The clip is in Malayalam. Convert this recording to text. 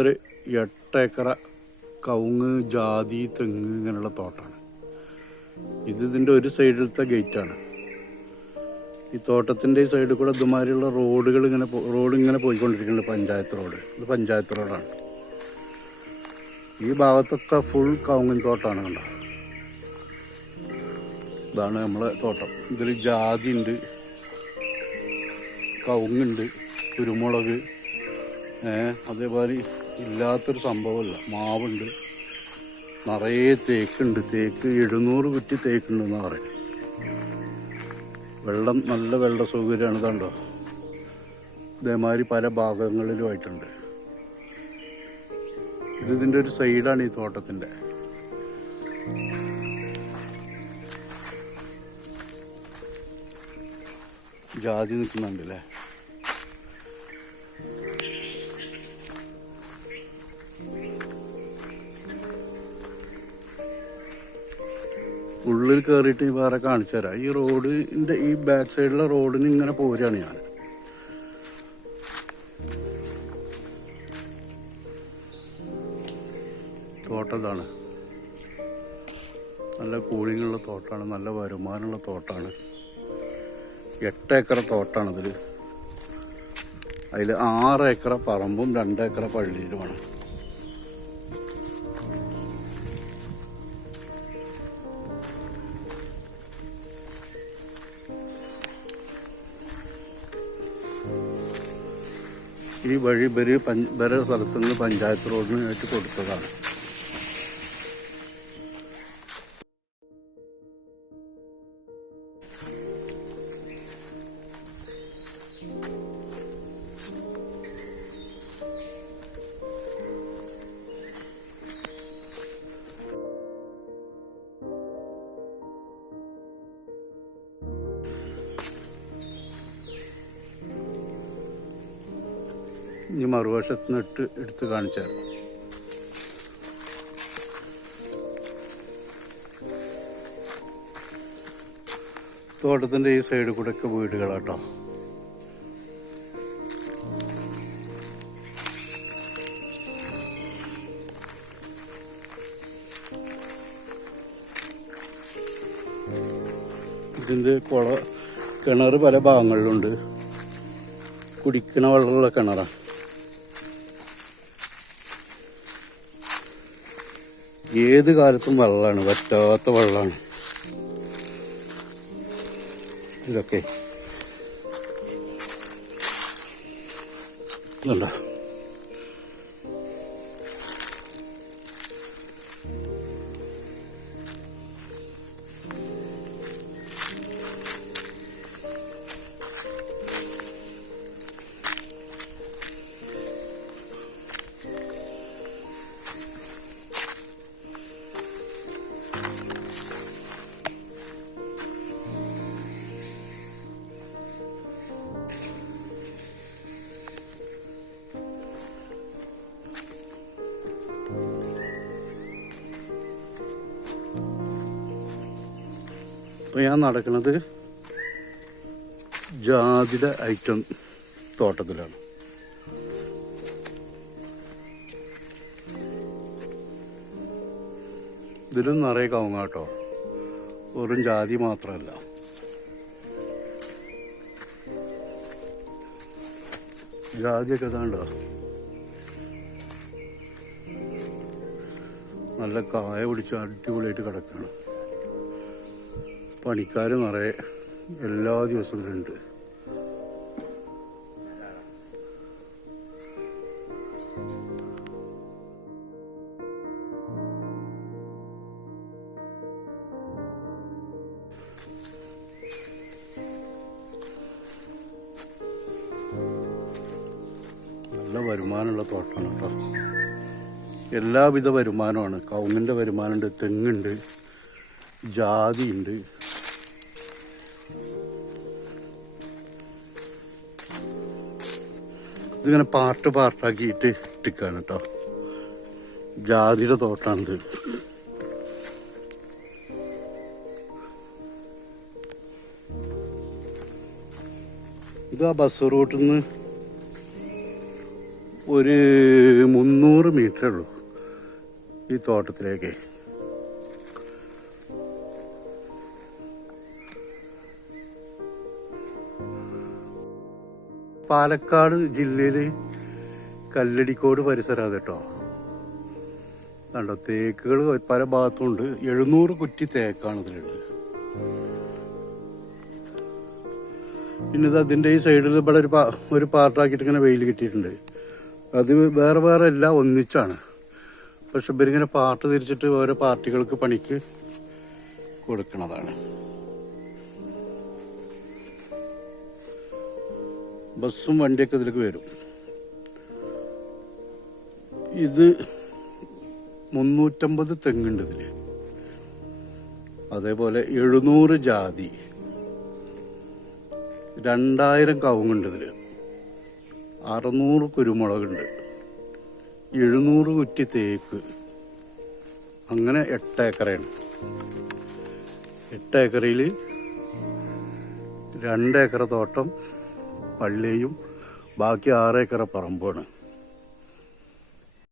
ഒരു 8 ഏക്കർ കവുങ്ങ്, ജാതി, തെങ്ങ് ഇങ്ങനെയുള്ള തോട്ടമാണ്. ഇതിൻ്റെ ഒരു സൈഡിലത്തെ ഗേറ്റാണ്. ഈ തോട്ടത്തിൻ്റെ ഈ സൈഡിൽ കൂടെ ഇതുമാതിരിയുള്ള റോഡ് ഇങ്ങനെ പോയിക്കൊണ്ടിരിക്കുന്നുണ്ട്. പഞ്ചായത്ത് റോഡ്. ഇത് പഞ്ചായത്ത് റോഡാണ്. ഈ ഭാഗത്തൊക്കെ ഫുൾ കവുങ്ങിൻ തോട്ടമാണ്. കണ്ടോ, ഇതാണ് നമ്മളെ തോട്ടം. ഇതിൽ ജാതി ഉണ്ട്, കവുങ്ങുണ്ട്, കുരുമുളക്, അതേപോലെ ഇല്ലാത്തൊരു സംഭവമല്ല, മാവുണ്ട്, നിറയെ തേക്കുണ്ട്. തേക്ക് 700 കുറ്റി തേക്കുണ്ടെന്ന് പറയും. നല്ല വെള്ള സൗകര്യമാണ്. കണ്ടോ, ഇതേമാതിരി പല ഭാഗങ്ങളിലുമായിട്ടുണ്ട്. ഇതിൻ്റെ ഒരു സൈഡാണ് ഈ തോട്ടത്തിൻ്റെ. ജാതി നിൽക്കുന്നുണ്ടല്ലേ. ഉള്ളിൽ കയറിയിട്ട് വേറെ കാണിച്ചു തരാം. ഈ റോഡിൻ്റെ ഈ ബാക്ക് സൈഡിലെ റോഡിന് ഇങ്ങനെ പോരുകയാണ് ഞാൻ. തോട്ടത്താണ്, നല്ല കൂളിങ്ങുള്ള തോട്ടമാണ്, നല്ല വരുമാനമുള്ള തോട്ടമാണ്. 8 ഏക്കർ തോട്ടമാണ് ഇതിൽ. അതിൽ 6 ഏക്കർ പറമ്പും 2 ഏക്കർ പള്ളിയിലുമാണ്. ഈ വഴി ഇവരെ സ്ഥലത്തുനിന്ന് പഞ്ചായത്ത് റോഡിനായിട്ട് കൊടുത്തതാണ്. ഇനി മറുവശത്ത് നിന്ന് എടുത്ത് കാണിച്ചായിരുന്നു. തോട്ടത്തിൻ്റെ ഈ സൈഡിൽ കൂടെ ഒക്കെ വീടുകളാട്ടോ. ഇതിൻ്റെ കിണർ പല ഭാഗങ്ങളിലുണ്ട്. കുടിക്കണ വെള്ളമുള്ള കിണറാണ്. ഏത് കാലത്തും വെള്ളമാണ്, വറ്റാത്ത വെള്ളമാണ് ഇതൊക്കെ. ഇതുണ്ടോ, ഇപ്പം ഞാൻ നടക്കുന്നത് ജാതിയുടെ ഐറ്റം തോട്ടത്തിലാണ്. ഇതിലും നിറയെ കവുങ്ങാട്ടോ, വെറും ജാതി മാത്രമല്ല. ജാതിയൊക്കെ ഇതാണ്ടോ, നല്ല കായ പിടിച്ച് അടിപൊളിയായിട്ട് കിടക്കുകയാണ്. പണിക്കാർ നിറയെ എല്ലാ ദിവസവും ഉണ്ട്. നല്ല വരുമാനമുള്ള തോട്ടമാണ് കേട്ടോ. എല്ലാവിധ വരുമാനമാണ്. കവുങ്ങിൻ്റെ വരുമാനമുണ്ട്, തെങ്ങുണ്ട്, ജാതിയുണ്ട്. ഇതിങ്ങനെ പാർട്ടാക്കിയിട്ട് ഇട്ടിക്കാണ് കേട്ടോ. ജാതിയുടെ തോട്ടാണിത്. ഇത് ആ ബസ് റൂട്ടിൽ നിന്ന് ഒരു 300 മീറ്ററേ ഉള്ളൂ ഈ തോട്ടത്തിലേക്ക്. പാലക്കാട് ജില്ലയിൽ കല്ലടിക്കോട് പരിസരം കേട്ടോ. കണ്ടോ, തേക്കുകൾ പല ഭാഗത്തുണ്ട്. 700 കുറ്റി തേക്കാണ് ഇതിലുള്ളത്. പിന്നെ ഇത് അതിൻ്റെ ഈ സൈഡിൽ ഇവിടെ ഒരു പാർട്ടാക്കിയിട്ട് ഇങ്ങനെ വെയിൽ കിട്ടിയിട്ടുണ്ട്. അത് വേറെ വേറെ എല്ലാം ഒന്നിച്ചാണ്. പക്ഷെ ഇവരിങ്ങനെ പാർട്ട് തിരിച്ചിട്ട് ഓരോ പാർട്ടികൾക്ക് പണിക്ക് കൊടുക്കണതാണ്. ബസ്സും വണ്ടിയൊക്കെ ഇതിലേക്ക് വരും. ഇത് 350 തെങ്ങുണ്ട് ഇതില്. അതേപോലെ 700 ജാതി, 2000 കവുങ്ങുണ്ട് ഇതില്, 600 കുരുമുളകുണ്ട്, 700 കുറ്റി തേക്ക്. അങ്ങനെ 8 ഏക്കറാണ്. 8 ഏക്കറിൽ 2 ഏക്കർ തോട്ടം പള്ളിയും ബാക്കി 6 ഏക്കർ പറമ്പാണ്.